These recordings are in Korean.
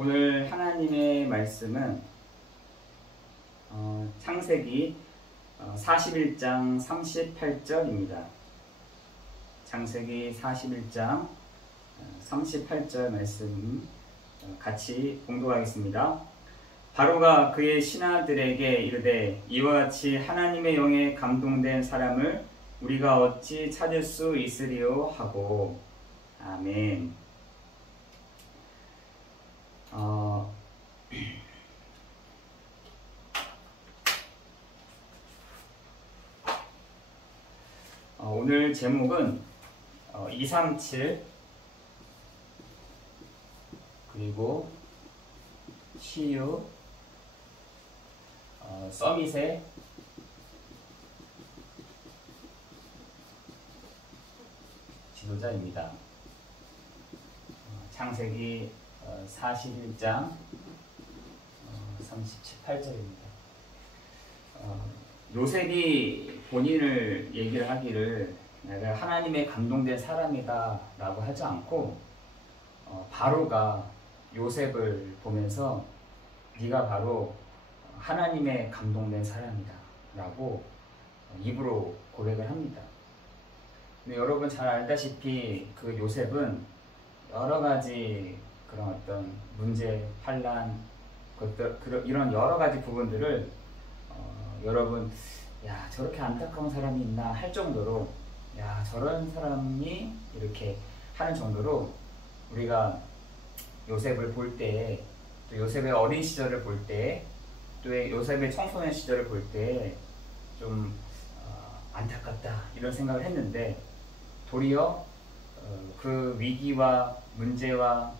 오늘 하나님의 말씀은 창세기 41장 38절입니다. 창세기 41장 38절 말씀 같이 봉독하겠습니다. 바로가 그의 신하들에게 이르되 이와 같이 하나님의 영에 감동된 사람을 우리가 어찌 찾을 수 있으리요 하고. 아멘. 오늘 제목은 237 그리고 CU 서밋의 지도자입니다. 창세기 41장 38절입니다. 요셉이 본인을 얘기를 하기를 내가 하나님의 감동된 사람이다 라고 하지 않고 바로가 요셉을 보면서 네가 바로 하나님의 감동된 사람이다 라고 입으로 고백을 합니다. 근데 여러분 잘 알다시피 그 요셉은 여러가지 그런 어떤 문제, 환란, 이런 여러가지 부분들을 여러분 야 저렇게 안타까운 사람이 있나 할 정도로 야 저런 사람이 이렇게 하는 정도로 우리가 요셉을 볼 때, 또 요셉의 어린 시절을 볼 때, 또 요셉의 청소년 시절을 볼 때 좀 안타깝다 이런 생각을 했는데 도리어 그 위기와 문제와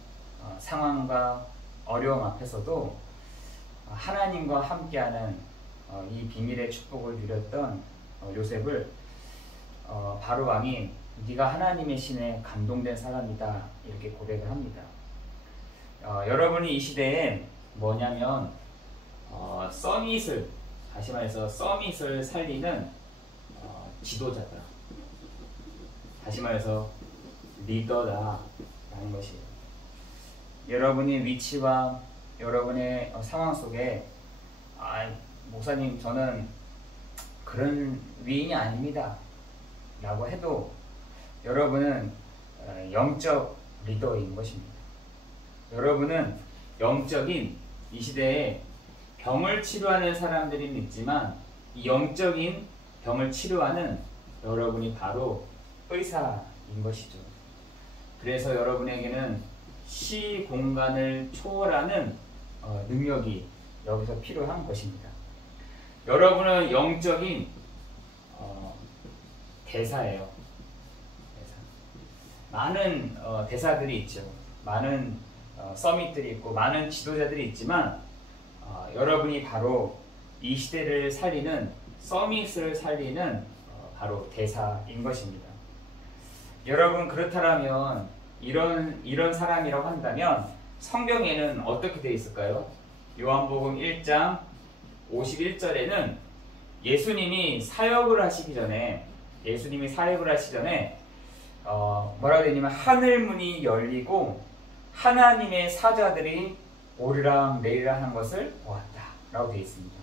상황과 어려움 앞에서도 하나님과 함께하는 이 비밀의 축복을 누렸던 요셉을 바로 왕이 네가 하나님의 신에 감동된 사람이다 이렇게 고백을 합니다. 여러분이 이 시대에 뭐냐면 서밋을, 다시 말해서 서밋을 살리는 지도자다, 다시 말해서 리더다 라는 것이에요. 여러분의 위치와 여러분의 상황 속에 목사님 저는 그런 위인이 아닙니다 라고 해도 여러분은 영적 리더인 것입니다. 여러분은 영적인, 이 시대에 병을 치료하는 사람들이 있지만 이 영적인 병을 치료하는 여러분이 바로 의사인 것이죠. 그래서 여러분에게는 시 공간을 초월하는 능력이 여기서 필요한 것입니다. 여러분은 영적인 대사예요. 대사. 많은 대사들이 있죠. 많은 서밋들이 있고 많은 지도자들이 있지만 여러분이 바로 이 시대를 살리는, 서밋을 살리는 바로 대사인 것입니다. 여러분 그렇다면 이런 사람이라고 한다면 성경에는 어떻게 되어 있을까요? 요한복음 1장 51절에는 예수님이 사역을 하시기 전에 뭐라고 되어 있냐면 하늘 문이 열리고 하나님의 사자들이 오르락 내리락 하는 것을 보았다 라고 되어 있습니다.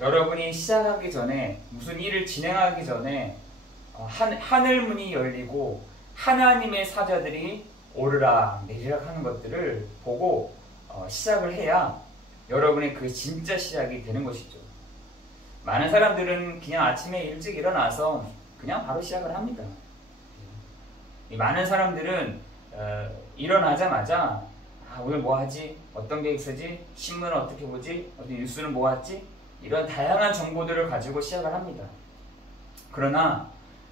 여러분이 시작하기 전에, 무슨 일을 진행하기 전에 하늘 문이 열리고 하나님의 사자들이 오르락 내리락 하는 것들을 보고 시작을 해야 여러분의 그 진짜 시작이 되는 것이죠. 많은 사람들은 그냥 아침에 일찍 일어나서 그냥 바로 시작을 합니다. 이 많은 사람들은 일어나자마자 오늘 뭐 하지? 어떤 계획 쓰지? 신문은 어떻게 보지? 어디 뉴스는 뭐 하지? 이런 다양한 정보들을 가지고 시작을 합니다. 그러나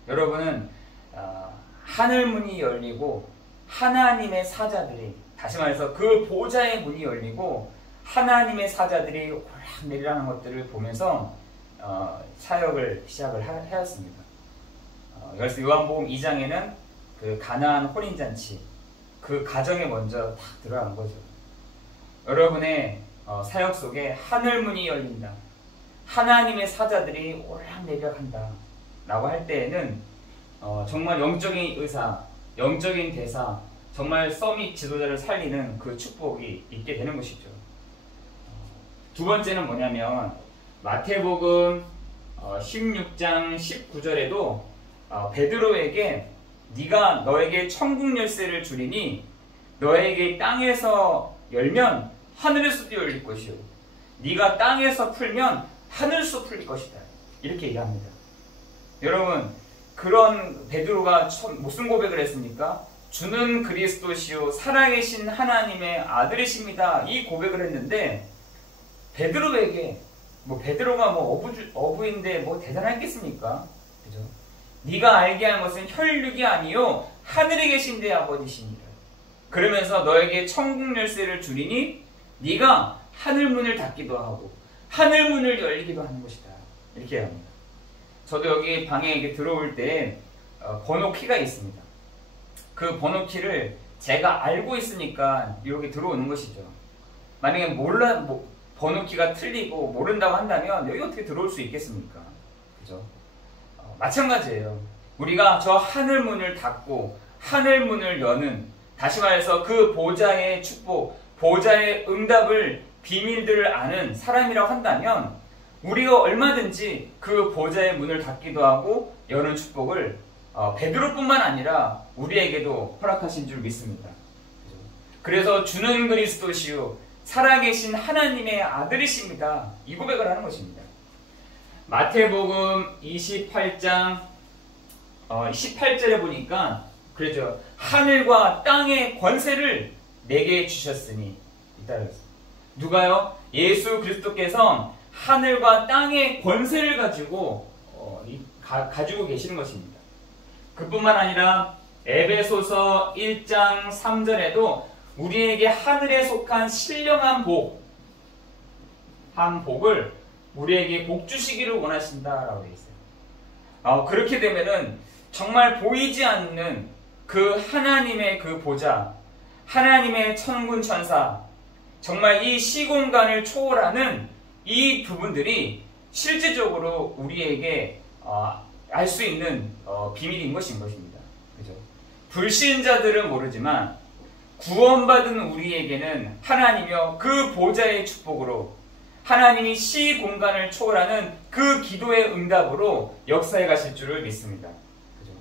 여러분은 하늘 문이 열리고 하나님의 사자들이, 다시 말해서 그 보좌의 문이 열리고 하나님의 사자들이 오락내리락 하는 것들을 보면서 사역을 시작을 하였습니다. 그래서 요한복음 2장에는 그 가나안 혼인잔치, 그 가정에 먼저 딱 들어간 거죠. 여러분의 사역 속에 하늘문이 열린다, 하나님의 사자들이 오락내리락한다 라고 할 때에는 정말 영적인 의사, 영적인 대사, 정말 서밋 지도자를 살리는 그 축복이 있게 되는 것이죠. 두 번째는 뭐냐면 마태복음 16장 19절에도 베드로에게 네가 너에게 천국 열쇠를 주리니 너에게 땅에서 열면 하늘에서도 열릴 것이요 네가 땅에서 풀면 하늘에서 풀릴 것이다. 이렇게 얘기합니다. 여러분, 그런 베드로가 무슨 고백을 했습니까? 주는 그리스도시요 살아계신 하나님의 아들이십니다. 이 고백을 했는데 베드로에게 베드로가 어부인데 대단하겠습니까? 그죠? 네가 알게 한 것은 혈육이 아니요 하늘에 계신 내 아버지시니라. 그러면서 너에게 천국 열쇠를 주리니 네가 하늘 문을 닫기도 하고 하늘 문을 열리기도 하는 것이다. 이렇게 합니다. 저도 여기 방에 들어올 때 번호키가 있습니다. 그 번호키를 제가 알고 있으니까 여기 들어오는 것이죠. 만약에 번호키가 틀리고 모른다고 한다면 여기 어떻게 들어올 수 있겠습니까? 그죠? 마찬가지예요. 우리가 저 하늘 문을 닫고 하늘 문을 여는, 다시 말해서 그 보좌의 축복, 보좌의 응답을 비밀들을 아는 사람이라고 한다면 우리가 얼마든지 그 보좌의 문을 닫기도 하고 여는 축복을 베드로뿐만 아니라 우리에게도 허락하신 줄 믿습니다. 그래서 주는 그리스도시요 살아계신 하나님의 아들이십니다. 이 고백을 하는 것입니다. 마태복음 28장 18절에 보니까 그렇죠. 하늘과 땅의 권세를 내게 주셨으니 이따르겠습니다. 누가요? 예수 그리스도께서 하늘과 땅의 권세를 가지고 가지고 계시는 것입니다. 그뿐만 아니라 에베소서 1장 3절에도 우리에게 하늘에 속한 신령한 한 복을 우리에게 복 주시기를 원하신다라고 되어 있어요. 그렇게 되면은 정말 보이지 않는 그 하나님의 그 보좌, 하나님의 천군 천사, 정말 이 시공간을 초월하는 이 부분들이 실질적으로 우리에게 알 수 있는 비밀인 것입니다. 그죠? 불신자들은 모르지만 구원받은 우리에게는 하나님이여 그 보좌의 축복으로 하나님이 시공간을 초월하는 그 기도의 응답으로 역사해 가실 줄을 믿습니다. 그죠?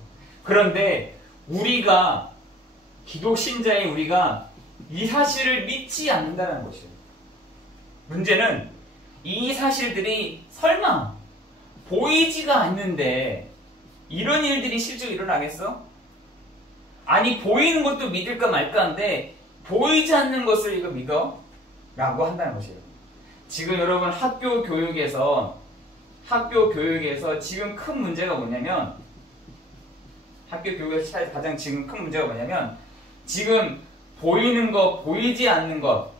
그런데 우리가 기독 신자의 우리가 이 사실을 믿지 않는다는 것이에요. 문제는 이 사실들이 설마 보이지가 않는데 이런 일들이 실제로 일어나겠어? 아니 보이는 것도 믿을까 말까인데 보이지 않는 것을 이거 믿어? 라고 한다는 것이에요. 지금 여러분 학교 교육에서 지금 큰 문제가 뭐냐면 학교 교육에서 가장 지금 큰 문제가 뭐냐면 지금 보이는 것, 보이지 않는 것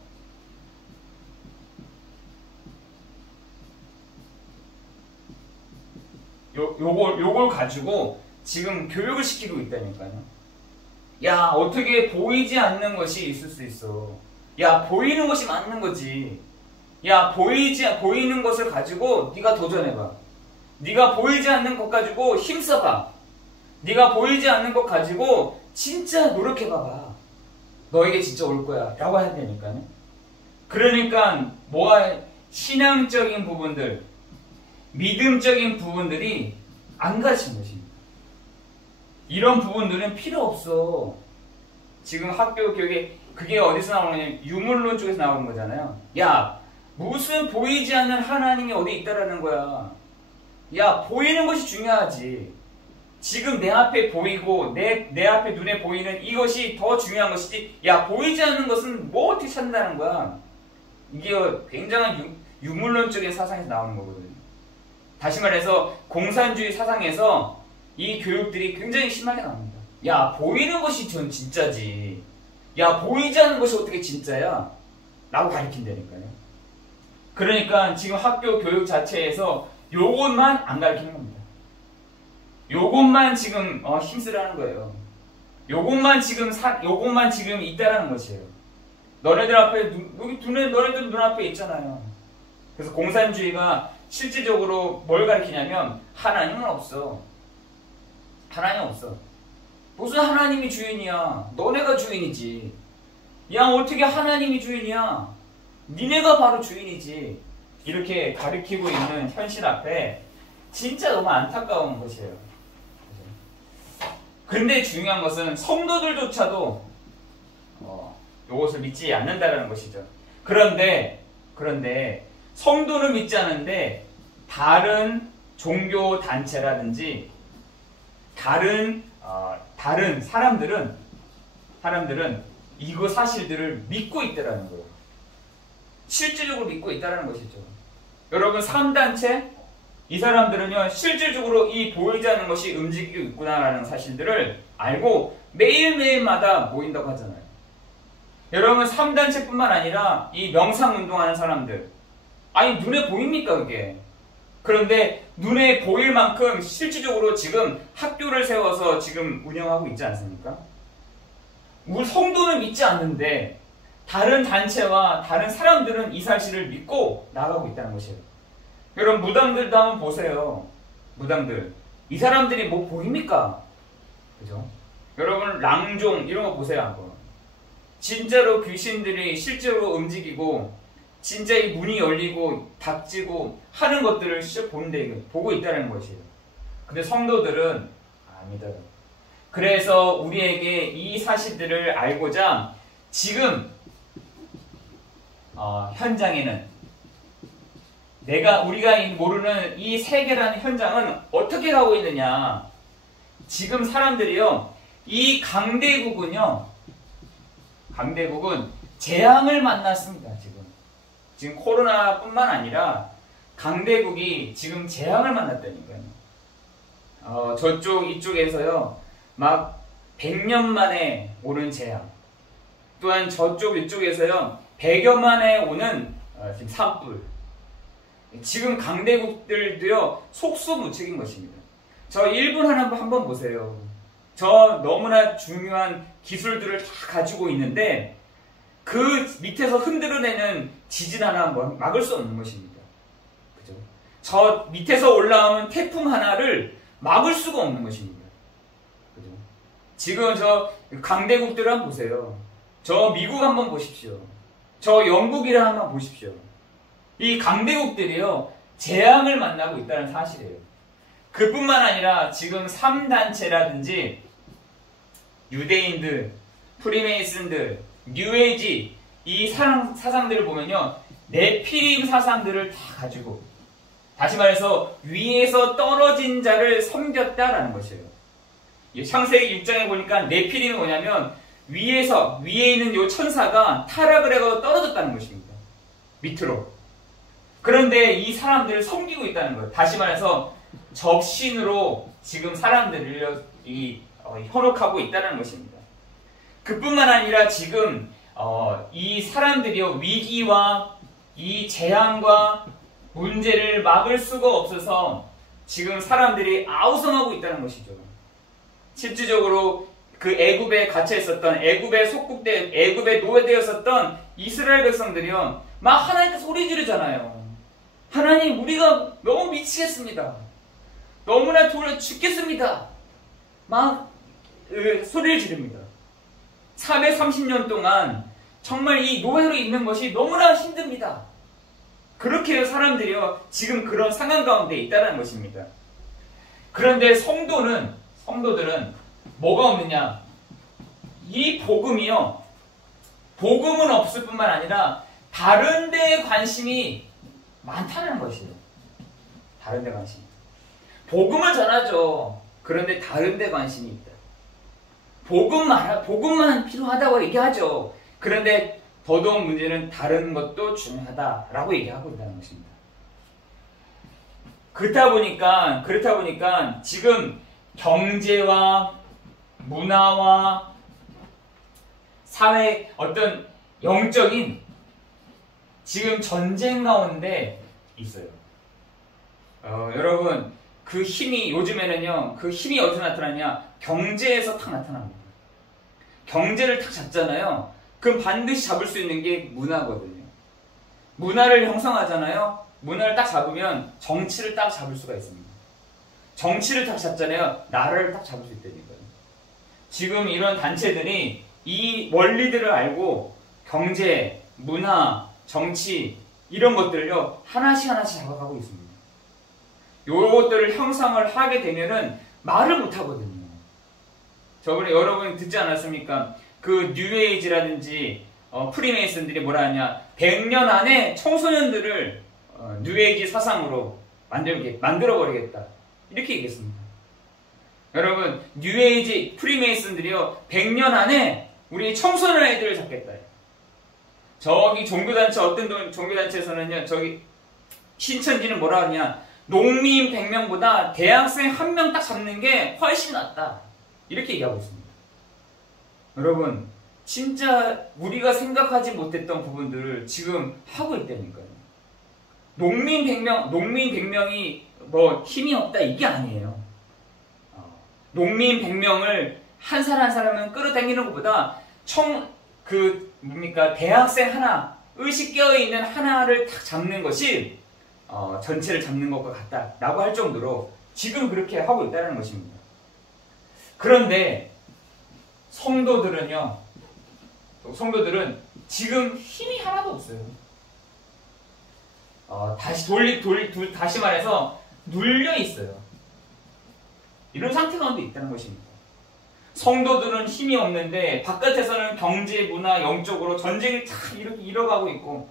요걸 가지고 지금 교육을 시키고 있다니까요. 야, 어떻게 보이지 않는 것이 있을 수 있어? 야, 보이는 것이 맞는 거지. 야, 보이는 것을 가지고 네가 도전해봐. 네가 보이지 않는 것 가지고 힘써봐. 네가 보이지 않는 것 가지고 진짜 노력해봐봐. 너에게 진짜 올 거야. 라고 해야 되니까요. 그러니까 신앙적인 부분들, 믿음적인 부분들이 안 가르치는 것입니다. 이런 부분들은 필요 없어. 지금 학교 교육에 그게 어디서 나오느냐? 유물론 쪽에서 나오는 거잖아요. 야, 무슨 보이지 않는 하나님이 어디 있다라는 거야. 야, 보이는 것이 중요하지. 지금 내 앞에 보이고 내 앞에 눈에 보이는 이것이 더 중요한 것이지. 야, 보이지 않는 것은 뭐 어떻게 찾는다는 거야. 이게 굉장한 유물론적인 사상에서 나오는 거거든요. 다시 말해서 공산주의 사상에서 이 교육들이 굉장히 심하게 나옵니다. 야, 보이는 것이 전 진짜지. 야, 보이지 않는 것이 어떻게 진짜야? 라고 가르친다니까요. 그러니까 지금 학교 교육 자체에서 요것만 안 가르치는 겁니다. 요것만 지금 힘쓰라는 거예요. 요것만 지금 있다라는 것이에요. 너네들 앞에 너네들 눈앞에 있잖아요. 그래서 공산주의가 실질적으로 뭘 가르치냐면 하나님은 없어. 하나님 없어. 무슨 하나님이 주인이야? 너네가 주인이지. 야, 어떻게 하나님이 주인이야? 니네가 바로 주인이지. 이렇게 가리키고 있는 현실 앞에 진짜 너무 안타까운 것이에요. 근데 중요한 것은 성도들조차도 이것을 믿지 않는다는 것이죠. 그런데 성도는 믿지 않는데 다른 종교 단체라든지 다른 사람들은 이거 사실들을 믿고 있다라는 거예요. 실질적으로 믿고 있다라는 것이죠. 여러분 3단체 이 사람들은요 실질적으로 이 보이지 않는 것이 움직이고 있구나라는 사실들을 알고 매일매일마다 모인다고 하잖아요. 여러분 3단체뿐만 아니라 이 명상운동하는 사람들, 아니 눈에 보입니까 그게? 그런데 눈에 보일 만큼 실질적으로 지금 학교를 세워서 지금 운영하고 있지 않습니까? 우리 성도는 믿지 않는데 다른 단체와 다른 사람들은 이 사실을 믿고 나가고 있다는 것이에요. 여러분 무당들도 한번 보세요. 무당들 이 사람들이 뭐 보입니까? 그죠? 여러분 랑종 이런 거 보세요 한번. 진짜로 귀신들이 실제로 움직이고 진짜 이 문이 열리고 닫히고 하는 것들을 실제 보고 있다는 것이에요. 근데 성도들은 아니다. 그래서 우리에게 이 사실들을 알고자 지금 현장에는 우리가 모르는 이 세계라는 현장은 어떻게 가고 있느냐. 지금 사람들이요 이 강대국은 재앙을 만났습니다. 지금 코로나뿐만 아니라 강대국이 지금 재앙을 만났다니까요. 저쪽 이쪽에서요 막 100년 만에 오는 재앙, 또한 저쪽 이쪽에서요 100여 만에 오는 지금 산불. 지금 강대국들도요 속수무책인 것입니다. 저 일본 한번 보세요. 저 너무나 중요한 기술들을 다 가지고 있는데 그 밑에서 흔들어내는 지진 하나 막을 수 없는 것입니다. 그죠? 저 밑에서 올라오는 태풍 하나를 막을 수가 없는 것입니다. 그죠? 지금 저 강대국들을 한번 보세요. 저 미국 한번 보십시오. 저 영국이를 한번 보십시오. 이 강대국들이요 재앙을 만나고 있다는 사실이에요. 그뿐만 아니라 지금 3단체라든지 유대인들, 프리메이슨들, 뉴에이지 이 사상들을 보면요 네피림 사상들을 다 가지고 다시 말해서 위에서 떨어진 자를 섬겼다라는 것이에요. 창세기 6장에 보니까 네피림이 뭐냐면 위에 있는 요 천사가 타락을 해서 떨어졌다는 것입니다. 밑으로. 그런데 이 사람들을 섬기고 있다는 거예요. 다시 말해서 적신으로 지금 사람들을 현혹하고 있다는 것입니다. 그뿐만 아니라 지금 이 사람들이요 위기와 이 재앙과 문제를 막을 수가 없어서 지금 사람들이 아우성하고 있다는 것이죠. 실질적으로 그 애굽에 갇혀 있었던 애굽에 노예되었었던 이스라엘 백성들이요 막 하나님께 소리 지르잖아요. 하나님 우리가 너무 미치겠습니다. 너무나 죽겠습니다. 막 소리를 지릅니다. 430년 동안 정말 이 노예로 있는 것이 너무나 힘듭니다. 그렇게 사람들이요 지금 그런 상황 가운데 있다는 것입니다. 그런데 성도들은 뭐가 없느냐? 이 복음이요 복음은 없을 뿐만 아니라 다른 데에 관심이 많다는 것이에요. 다른 데 관심. 복음을 전하죠. 그런데 다른 데 관심이 있다. 복음만 필요하다고 얘기하죠. 그런데 더더욱 문제는 다른 것도 중요하다라고 얘기하고 있다는 것입니다. 그렇다 보니까 지금 경제와 문화와 사회 어떤 영적인 지금 전쟁 가운데 있어요. 여러분 그 힘이 요즘에는요 그 힘이 어디서 나타나냐? 경제에서 탁 나타납니다. 경제를 탁 잡잖아요. 그럼 반드시 잡을 수 있는 게 문화거든요. 문화를 형성하잖아요. 문화를 딱 잡으면 정치를 딱 잡을 수가 있습니다. 정치를 딱 잡잖아요. 나라를 딱 잡을 수 있다니까요. 지금 이런 단체들이 이 원리들을 알고 경제, 문화, 정치 이런 것들을요 하나씩 하나씩 잡아가고 있습니다. 요것들을 형성을 하게 되면은 말을 못 하거든요. 저번에 여러분 듣지 않았습니까? 그 뉴에이지라든지 프리메이슨들이 뭐라 하냐, 100년 안에 청소년들을 뉴에이지 사상으로 만들어버리겠다 이렇게 얘기했습니다. 여러분, 뉴에이지 프리메이슨들이요 100년 안에 우리 청소년 애들을 잡겠다. 저기 종교단체, 어떤 종교단체에서는요, 저기 신천지는 뭐라 하냐, 농민 100명보다 대학생 1명 딱 잡는 게 훨씬 낫다 이렇게 얘기하고 있습니다. 여러분, 진짜 우리가 생각하지 못했던 부분들을 지금 하고 있다니까요. 농민 100명이 뭐 힘이 없다 이게 아니에요. 농민 100명을 한 사람 한 사람은 끌어당기는 것보다 대학생 하나, 의식 깨어있는 하나를 딱 잡는 것이 전체를 잡는 것과 같다라고 할 정도로 지금 그렇게 하고 있다는 것입니다. 그런데 성도들은 지금 힘이 하나도 없어요. 다시 말해서 눌려 있어요. 이런 상태 가운데 있다는 것입니다. 성도들은 힘이 없는데 바깥에서는 경제, 문화, 영적으로 전쟁을 다 이렇게 이뤄가고 있고,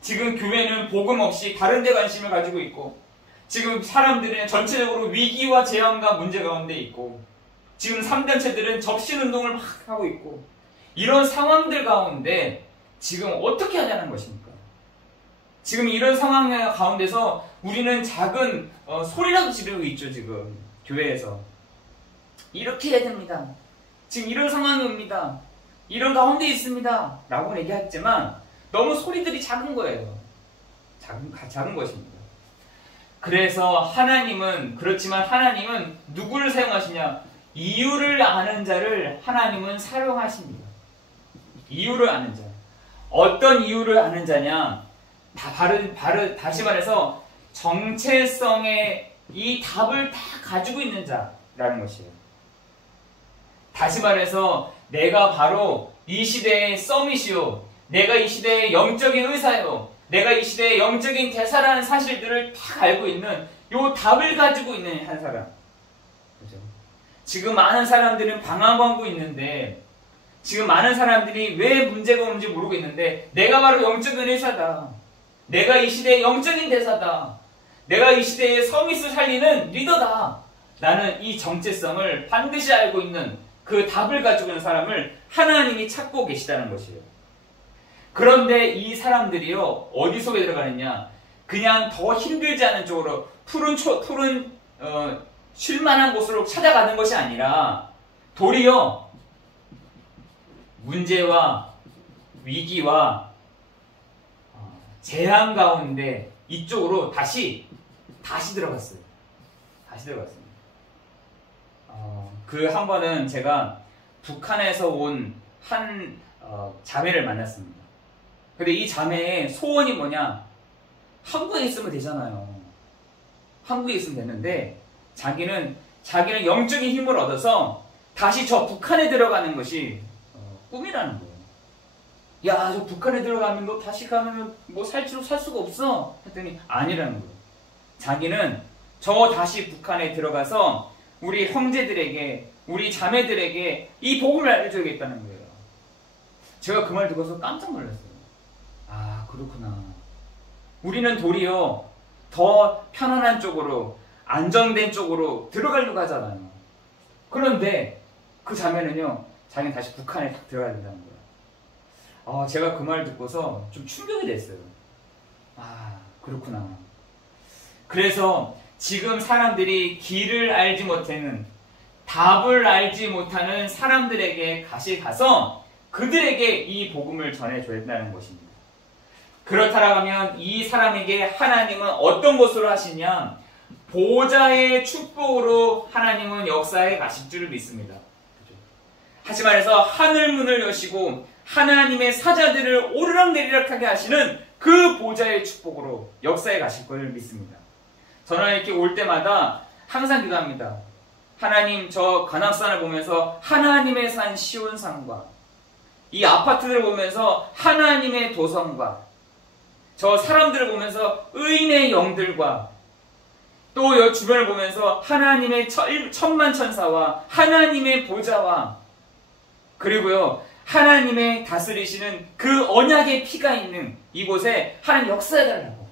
지금 교회는 복음 없이 다른 데 관심을 가지고 있고, 지금 사람들은 전체적으로 위기와 재앙과 문제 가운데 있고, 지금 3단체들은 접신운동을 막 하고 있고, 이런 상황들 가운데 지금 어떻게 하냐는 것입니까? 지금 이런 상황 가운데서 우리는 작은 소리라도 지르고 있죠. 지금 교회에서 이렇게 해야 됩니다. 지금 이런 상황이 옵니다. 이런 가운데 있습니다 라고 얘기했지만 너무 소리들이 작은 거예요. 작은 것입니다. 그래서 그렇지만 하나님은 누구를 사용하시냐? 이유를 아는 자를 하나님은 사용하십니다. 이유를 아는 자. 어떤 이유를 아는 자냐? 다시 말해서 정체성의 이 답을 다 가지고 있는 자라는 것이에요. 다시 말해서 내가 바로 이 시대의 서밋이요, 내가 이 시대의 영적인 의사요, 내가 이 시대의 영적인 대사라는 사실들을 다 알고 있는 요 답을 가지고 있는 한 사람. 그죠? 지금 많은 사람들은 방황하고 있는데, 지금 많은 사람들이 왜 문제가 오는지 모르고 있는데, 내가 바로 영적인 의사다. 내가 이 시대의 영적인 대사다. 내가 이 시대의 서밋을 살리는 리더다. 나는 이 정체성을 반드시 알고 있는 그 답을 가지고 있는 사람을 하나님이 찾고 계시다는 것이에요. 그런데 이 사람들이요, 어디 속에 들어가느냐? 그냥 더 힘들지 않은 쪽으로 쉴만한 곳으로 찾아가는 것이 아니라 도리어 문제와 위기와 재앙 가운데 이쪽으로 다시 들어갔어요. 다시 들어갔습니다. 한 번은 제가 북한에서 온 한 자매를 만났습니다. 근데 이 자매의 소원이 뭐냐? 한국에 있으면 되잖아요. 한국에 있으면 되는데 자기는 영적인 힘을 얻어서 다시 저 북한에 들어가는 것이 꿈이라는 거예요. 야, 저 북한에 들어가면 너 다시 가면 뭐 살 수가 없어 했더니 아니라는 거예요. 자기는 저 다시 북한에 들어가서 우리 형제들에게, 우리 자매들에게 이 복음을 알려줘야겠다는 거예요. 제가 그 말 듣고서 깜짝 놀랐어요. 아, 그렇구나. 우리는 도리어 더 편안한 쪽으로, 안정된 쪽으로 들어가려고 하잖아요. 그런데 그 자매는요, 자기는 다시 북한에 딱 들어가야 된다는 거예요. 제가 그 말 듣고서 좀 충격이 됐어요. 아, 그렇구나. 그래서 지금 사람들이 길을 알지 못하는, 답을 알지 못하는 사람들에게 가서 그들에게 이 복음을 전해줘야 된다는 것입니다. 그렇다면 이 사람에게 하나님은 어떤 것으로 하시냐? 보좌의 축복으로 하나님은 역사에 가실 줄을 믿습니다. 다시 말해서 하늘문을 여시고 하나님의 사자들을 오르락내리락하게 하시는 그 보좌의 축복으로 역사에 가실 것을 믿습니다. 저는 이렇게 올 때마다 항상 기도합니다. 하나님 저 관악산을 보면서 하나님의 산 시온산과 이 아파트들을 보면서 하나님의 도성과 저 사람들을 보면서 의인의 영들과 또 여 주변을 보면서 하나님의 천만 천사와 하나님의 보좌와 그리고요 하나님의 다스리시는 그 언약의 피가 있는 이곳에 하나님 역사해달라고.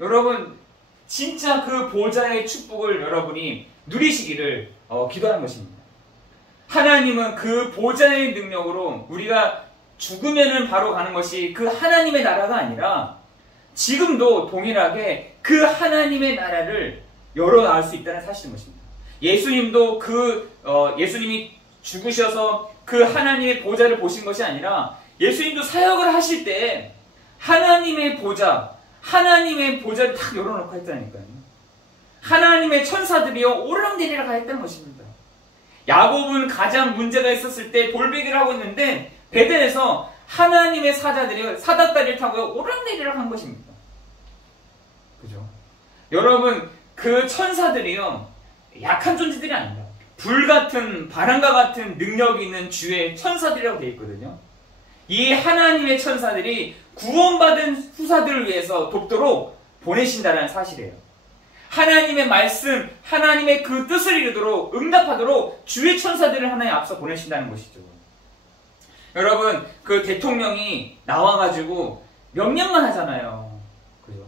여러분 진짜 그 보좌의 축복을 여러분이 누리시기를 기도하는 것입니다. 하나님은 그 보좌의 능력으로 우리가 죽으면은 바로 가는 것이 그 하나님의 나라가 아니라 지금도 동일하게 그 하나님의 나라를 열어나갈 수 있다는 사실인 것입니다. 예수님도 예수님이 죽으셔서 그 하나님의 보좌를 보신 것이 아니라 예수님도 사역을 하실 때 하나님의 보좌를 탁 열어놓고 했다니까요. 하나님의 천사들이요 오르락내리락 했다는 것입니다. 야곱은 가장 문제가 있었을 때 돌베개를 하고 있는데 베델에서 하나님의 사자들이 사닥다리를 타고 오르락내리락 한 것입니다. 그죠? 여러분 그 천사들이요 약한 존재들이 아닙니다. 불같은 바람과 같은 능력이 있는 주의 천사들이라고 되어 있거든요. 이 하나님의 천사들이 구원받은 후사들을 위해서 돕도록 보내신다는 사실이에요. 하나님의 말씀, 하나님의 그 뜻을 이루도록 응답하도록 주의 천사들을 하나님 앞서 보내신다는 것이죠. 여러분 그 대통령이 나와가지고 명령만 하잖아요. 그죠?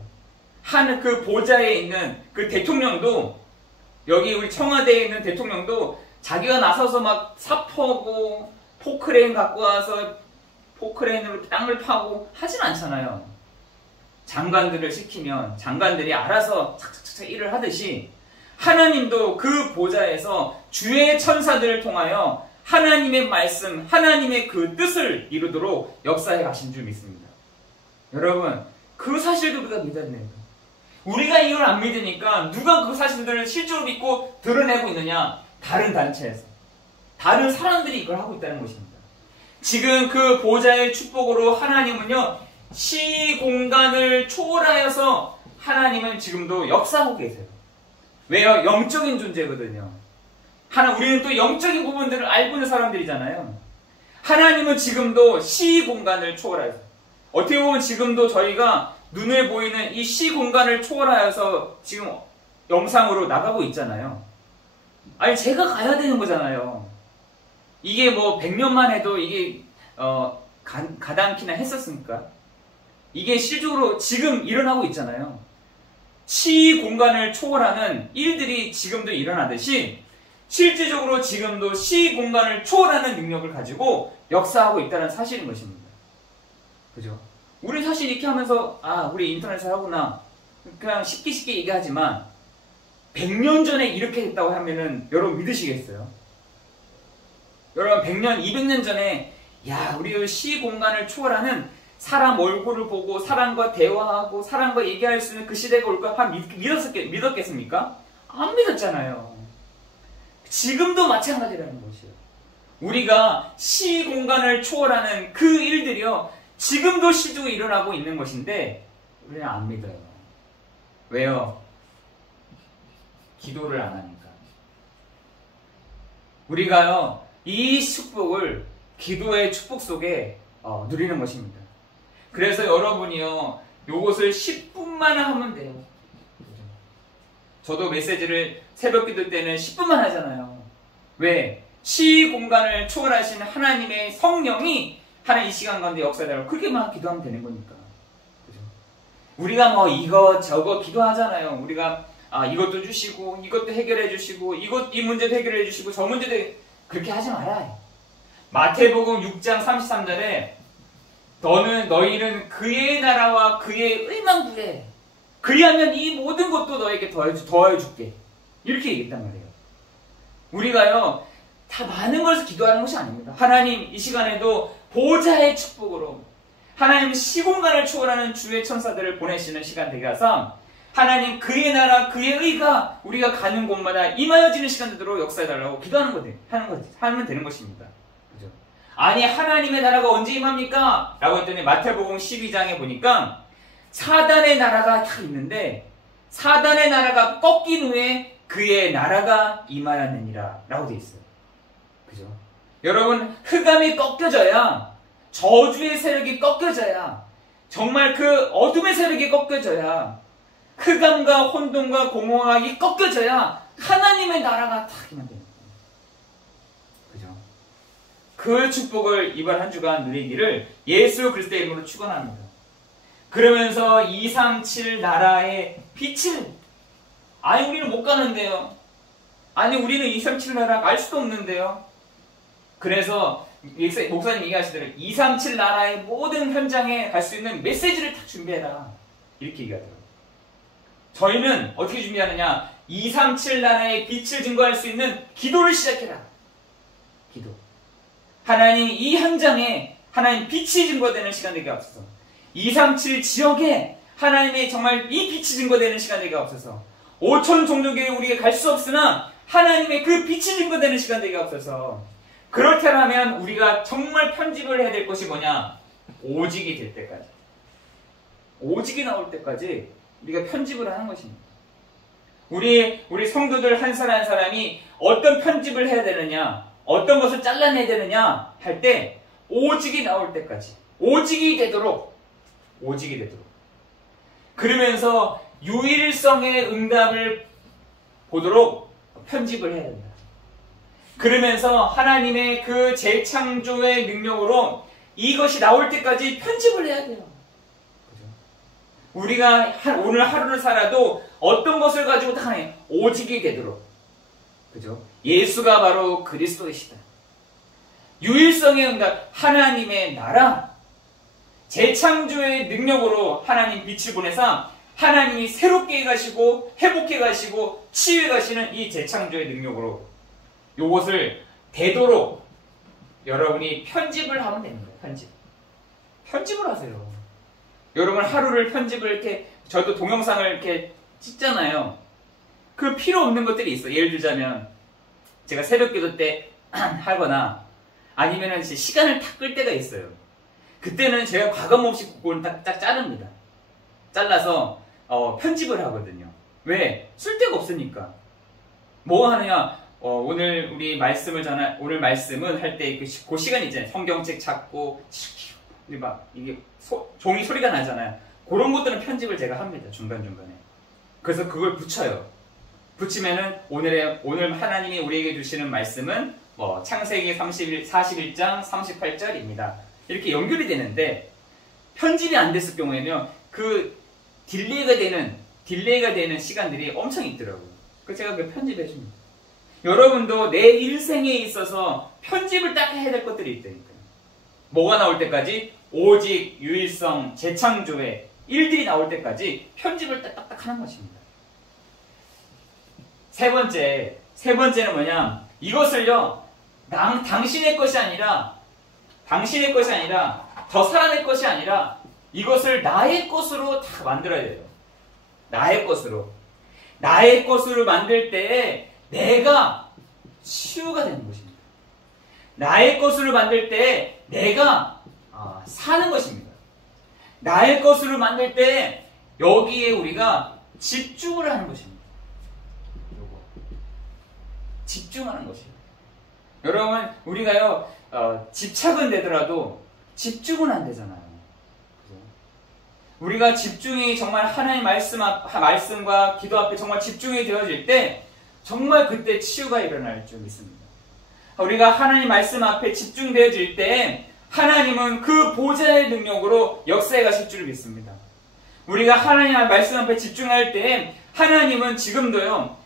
그 보좌에 있는 그 대통령도 여기 우리 청와대에 있는 대통령도 자기가 나서서 막 사퍼고 포크레인 갖고 와서 포크레인으로 땅을 파고 하진 않잖아요. 장관들을 시키면 장관들이 알아서 착착착착 일을 하듯이 하나님도 그 보좌에서 주의 천사들을 통하여 하나님의 말씀, 하나님의 그 뜻을 이루도록 역사해 가신 줄 믿습니다. 여러분 그 사실도 우리가 믿어야 됩니다. 우리가 이걸 안 믿으니까 누가 그 사실들을 실제로 믿고 드러내고 있느냐? 다른 단체에서 다른 사람들이 이걸 하고 있다는 것입니다. 지금 그 보좌의 축복으로 하나님은요 시공간을 초월하여서 하나님은 지금도 역사하고 계세요. 왜요? 영적인 존재거든요. 우리는 또 영적인 부분들을 알고 있는 사람들이잖아요. 하나님은 지금도 시공간을 초월하여서 어떻게 보면 지금도 저희가 눈에 보이는 이 시공간을 초월하여서 지금 영상으로 나가고 있잖아요. 아니 제가 가야 되는 거잖아요. 이게 뭐 100년만 해도 이게 가당키나 했었습니까? 이게 실적으로 지금 일어나고 있잖아요. 시공간을 초월하는 일들이 지금도 일어나듯이 실질적으로 지금도 시공간을 초월하는 능력을 가지고 역사하고 있다는 사실인 것입니다. 그죠? 우리 사실 이렇게 하면서 우리 인터넷을 하구나 그냥 쉽게 얘기하지만 100년 전에 이렇게 했다고 하면은 여러분 믿으시겠어요? 여러분 100년, 200년 전에 우리 시공간을 초월하는 사람 얼굴을 보고 사람과 대화하고 사람과 얘기할 수 있는 그 시대가 올까 믿었겠습니까? 안 믿었잖아요. 지금도 마찬가지라는 것이에요. 우리가 시공간을 초월하는 그 일들이요 지금도 실제로 일어나고 있는 것인데 우리는 안 믿어요. 왜요? 기도를 안 하니까. 우리가요 이 축복을 기도의 축복 속에 누리는 것입니다. 그래서 여러분이요 요것을 10분만 하면 돼요. 저도 메시지를 새벽 기도 때는 10분만 하잖아요. 왜? 시공간을 초월하신 하나님의 성령이 하나님 이 시간 가운데 역사되라고 그렇게만 기도하면 되는 거니까. 그죠? 우리가 뭐 이거 저거 기도하잖아요. 우리가 이것도 주시고 이것도 해결해 주시고 이 문제도 해결해 주시고 저 문제도 그렇게 하지 말아요. 마태복음 6장 33절에 너희는 그의 나라와 그의 의만 구해. 그리하면 이 모든 것도 너에게 더해 줄게. 이렇게 얘기했단 말이에요. 우리가요 다 많은 것을 기도하는 것이 아닙니다. 하나님 이 시간에도 보좌의 축복으로 하나님 시공간을 초월하는 주의 천사들을 보내시는 시간 되게 하사 하나님 그의 나라 그의 의가 우리가 가는 곳마다 임하여지는 시간대로 역사해달라고 기도하는 하면 되는 것입니다. 그죠? 아니 하나님의 나라가 언제 임합니까? 라고 했더니 마태복음 12장에 보니까 사단의 나라가 다 있는데 사단의 나라가 꺾인 후에 그의 나라가 임하였느니라 라고 되어 있어요. 그죠? 여러분, 흑암이 꺾여져야, 저주의 세력이 꺾여져야, 정말 그 어둠의 세력이 꺾여져야, 흑암과 혼돈과 공허함이 꺾여져야 하나님의 나라가 딱 임한다는 거예요. 그죠? 그 축복을 이번 한 주간 누리기를 예수 그리스도의 이름으로 축원합니다. 그러면서 237 나라의 빛을, 아니 우리는 못 가는데요. 아니 우리는 237 나라 알 수도 없는데요. 그래서 목사님 얘기하시더라고요. 237 나라의 모든 현장에 갈 수 있는 메시지를 다 준비해라. 이렇게 얘기하더라고요. 저희는 어떻게 준비하느냐? 237 나라의 빛을 증거할 수 있는 기도를 시작해라. 기도. 하나님 이 현장에 하나님 빛이 증거되는 시간 되게 없어서, 237 지역에 하나님의 정말 이 빛이 증거되는 시간 되게 없어서, 5천 종족에 우리가 갈 수 없으나 하나님의 그 빛이 증거되는 시간 되게 없어서, 그렇다면 우리가 정말 편집을 해야 될 것이 뭐냐? 오직이 될 때까지, 오직이 나올 때까지 우리가 편집을 하는 것입니다. 우리 성도들 한 사람 한 사람이 어떤 편집을 해야 되느냐, 어떤 것을 잘라내야 되느냐 할 때 오직이 나올 때까지, 오직이 되도록, 그러면서 유일성의 응답을 보도록 편집을 해야 된다. 그러면서 하나님의 그 재창조의 능력으로 이것이 나올 때까지 편집을 해야 돼요. 그죠? 우리가 오늘 하루를 살아도 어떤 것을 가지고 다 오직이 되도록, 그죠? 예수가 바로 그리스도이시다. 유일성의 응답, 하나님의 나라, 재창조의 능력으로 하나님 빛을 보내서 하나님이 새롭게 가시고 회복해 가시고 치유해 가시는 이 재창조의 능력으로 요것을 되도록 여러분이 편집을 하면 됩니다. 편집을 하세요. 여러분 하루를 편집을 이렇게, 저도 동영상을 이렇게 찍잖아요. 그 필요 없는 것들이 있어. 예를 들자면 제가 새벽 기도 때 하거나 아니면은 시간을 탁 끌 때가 있어요. 그때는 제가 과감 없이 그걸 딱 자릅니다. 잘라서 편집을 하거든요. 왜? 쓸 데가 없으니까. 뭐 하느냐? 오늘 우리 말씀을 오늘 말씀은 할 때 그 시간 있잖아요. 성경책 찾고 막 이게 종이 소리가 나잖아요. 그런 것들은 편집을 제가 합니다. 중간중간에. 그래서 그걸 붙여요. 붙이면은 오늘 하나님이 우리에게 주시는 말씀은 창세기 41장 38절입니다. 이렇게 연결이 되는데, 편집이 안 됐을 경우에는 그 딜레이가 되는 시간들이 엄청 있더라고요. 그래서 제가 그 편집해 줍니다. 여러분도 내 인생에 있어서 편집을 딱 해야 될 것들이 있다니까요. 뭐가 나올 때까지? 오직, 유일성, 재창조의 일들이 나올 때까지 편집을 딱딱딱 하는 것입니다. 세 번째는 뭐냐? 이것을요, 당신의 것이 아니라, 저 사람의 것이 아니라, 이것을 나의 것으로 다 만들어야 돼요. 나의 것으로 만들 때에 내가 치유가 되는 것입니다. 나의 것으로 만들 때 내가 사는 것입니다. 나의 것으로 만들 때 여기에 우리가 집중을 하는 것입니다. 집중하는 것이에요. 여러분, 우리가요, 집착은 되더라도 집중은 안 되잖아요. 우리가 집중이 정말 하나님의 말씀과 기도 앞에 정말 집중이 되어질 때 정말 그때 치유가 일어날 줄 믿습니다. 우리가 하나님 말씀 앞에 집중되어질 때 하나님은 그 보좌의 능력으로 역사해 가실 줄 믿습니다. 우리가 하나님 말씀 앞에 집중할 때 하나님은 지금도요,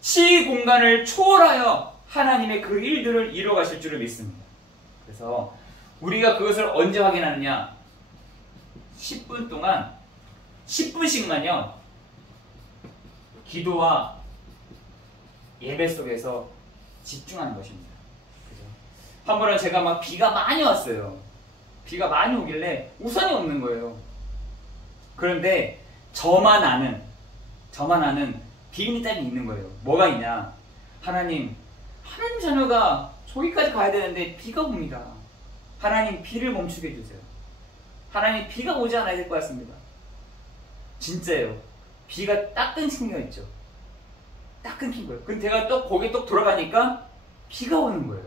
시 공간을 초월하여 하나님의 그 일들을 이루어 가실 줄 믿습니다. 그래서 우리가 그것을 언제 확인하느냐? 10분 동안 10분씩만요 기도와 예배 속에서 집중하는 것입니다. 그죠? 한 번은 제가 막 비가 많이 왔어요. 비가 많이 오길래 우산이 없는 거예요. 그런데 저만 아는 비밀이 딱 있는 거예요. 뭐가 있냐? 하나님 자녀가 저기까지 가야 되는데 비가 옵니다. 하나님 비를 멈추게 해주세요. 하나님 비가 오지 않아야 될 것 같습니다. 진짜예요. 비가 딱 끊긴 거 있죠. 딱 끊긴 거예요. 근데 제가 또 거기에 또 돌아가니까 비가 오는 거예요.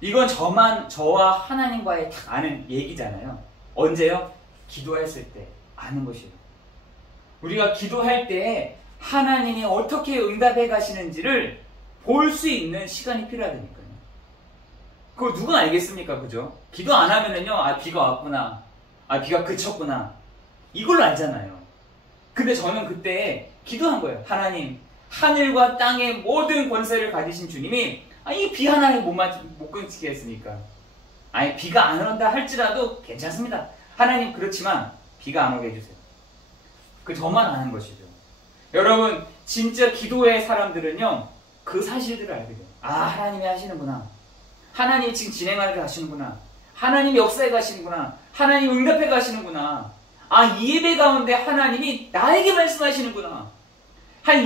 이건 저와 하나님과의 딱 아는 얘기잖아요. 언제요? 기도했을 때 아는 것이에요. 우리가 기도할 때 하나님이 어떻게 응답해 가시는지를 볼 수 있는 시간이 필요하다니까요. 그거 누가 알겠습니까? 그죠? 기도 안 하면은요, 비가 왔구나. 비가 그쳤구나. 이걸로 알잖아요. 근데 저는 그때 기도한 거예요. 하나님, 하늘과 땅의 모든 권세를 가지신 주님이 이 비 하나를 못 끊기게 했으니까. 비가 안 온다 할지라도 괜찮습니다. 하나님, 그렇지만 비가 안 오게 해주세요. 저만 아는 것이죠. 여러분, 진짜 기도의 사람들은요, 그 사실들을 알게 돼요. 하나님이 하시는구나. 하나님이 지금 진행하게 가시는구나. 하나님이 역사에 가시는구나. 하나님이 응답해 가시는구나. 이 예배 가운데 하나님이 나에게 말씀하시는구나.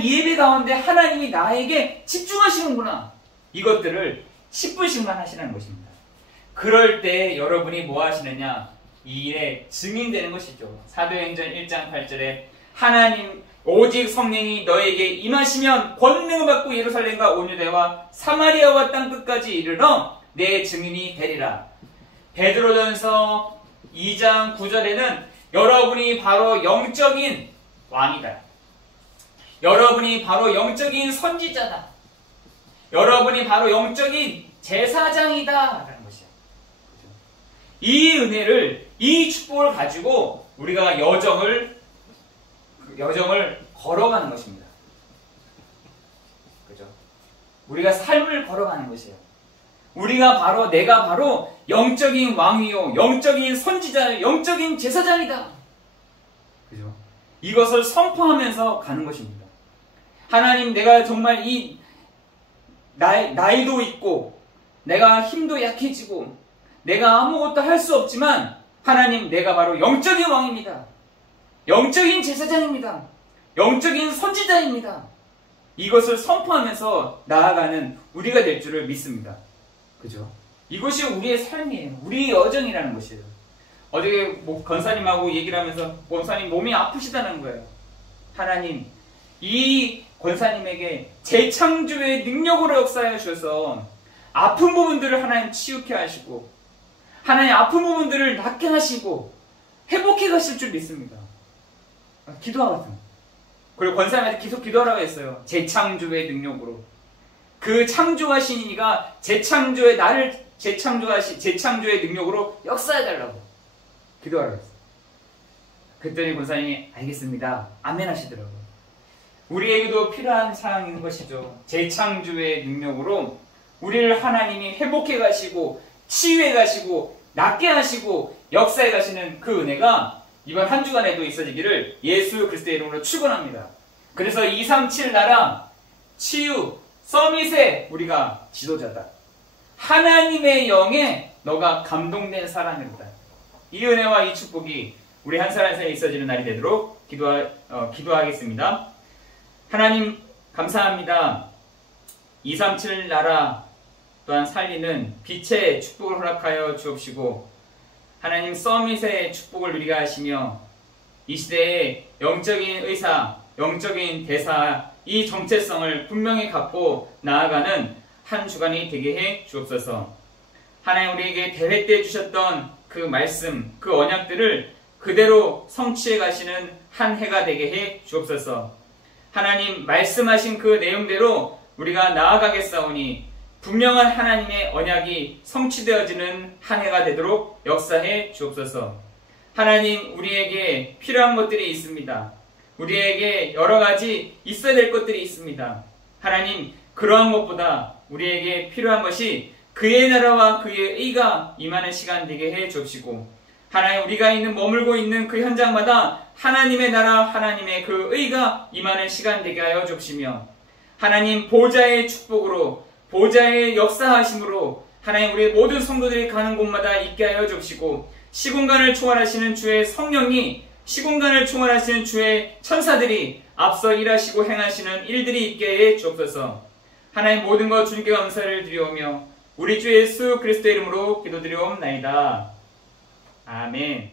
이 예배 가운데 하나님이 나에게 집중하시는구나. 이것들을 10분씩만 하시라는 것입니다. 그럴 때 여러분이 뭐 하시느냐? 이 일에 증인되는 것이죠. 사도행전 1장 8절에 하나님 오직 성령이 너에게 임하시면 권능을 받고 예루살렘과 온 유대와 사마리아와 땅끝까지 이르러 내 증인이 되리라. 베드로전서 2장 9절에는 여러분이 바로 영적인 왕이다. 여러분이 바로 영적인 선지자다. 여러분이 바로 영적인 제사장이다 라는 것이야. 이 은혜를, 이 축복을 가지고 우리가 여정을 걸어가는 것입니다. 그죠? 우리가 삶을 걸어가는 것이에요. 내가 바로 영적인 왕이요, 영적인 선지자, 영적인 제사장이다. 그죠? 이것을 선포하면서 가는 것입니다. 하나님, 내가 정말 나이도 있고, 내가 힘도 약해지고, 내가 아무것도 할 수 없지만, 하나님, 내가 바로 영적인 왕입니다. 영적인 제사장입니다. 영적인 선지자입니다. 이것을 선포하면서 나아가는 우리가 될 줄을 믿습니다. 그죠? 이것이 우리의 삶이에요. 우리의 여정이라는 것이에요. 어저께 권사님하고 얘기를 하면서 권사님 몸이 아프시다는 거예요. 하나님, 이 권사님에게 재창조의 능력으로 역사해 주셔서 아픈 부분들을 하나님 치유케 하시고, 하나님 아픈 부분들을 낫게 하시고 회복해 가실 줄 믿습니다. 기도하거든. 그리고 권사님한테 계속 기도하라고 했어요. 재창조의 능력으로. 그 창조하신 이가 나를 재창조의 능력으로 역사해달라고 기도하라고 했어요. 그랬더니 권사님이 알겠습니다. 아멘 하시더라고요. 우리에게도 필요한 사항인 것이죠. 재창조의 능력으로 우리를 하나님이 회복해 가시고 치유해 가시고 낫게 하시고 역사해 가시는 그 은혜가 이번 한 주간에도 있어지기를 예수 그리스도의 이름으로 축원합니다. 그래서 237 나라 치유 서밋의 우리가 지도자다. 하나님의 영에 너가 감동된 사람이다. 이 은혜와 이 축복이 우리 한 사람 한 사람에 있어지는 날이 되도록 기도하겠습니다. 하나님 감사합니다. 237 나라 또한 살리는 빛의 축복을 허락하여 주옵시고, 하나님 서밋의 축복을 누리게 하시며 이 시대의 영적인 의사, 영적인 대사, 이 정체성을 분명히 갖고 나아가는 한 주간이 되게 해 주옵소서. 하나님, 우리에게 대회 때 주셨던 그 말씀, 그 언약들을 그대로 성취해 가시는 한 해가 되게 해 주옵소서. 하나님, 말씀하신 그 내용대로 우리가 나아가겠사오니 분명한 하나님의 언약이 성취되어지는 한 해가 되도록 역사해 주옵소서. 하나님, 우리에게 필요한 것들이 있습니다. 우리에게 여러 가지 있어야 될 것들이 있습니다. 하나님, 그러한 것보다 우리에게 필요한 것이 그의 나라와 그의 의가 임하는 시간 되게 해 주옵시고, 하나님, 우리가 머물고 있는 그 현장마다 하나님의 나라, 하나님의 그 의가 임하는 시간 되게 하여 주옵시며, 하나님, 보좌의 축복으로, 보좌의 역사하심으로 하나님, 우리 모든 성도들이 가는 곳마다 있게 하여 주옵시고, 시공간을 총괄하시는 주의 성령이, 시공간을 총괄하시는 주의 천사들이 앞서 일하시고 행하시는 일들이 있게 해 주옵소서. 하나님, 모든 것 주님께 감사를 드리오며 우리 주 예수 그리스도의 이름으로 기도드리옵나이다. 아멘.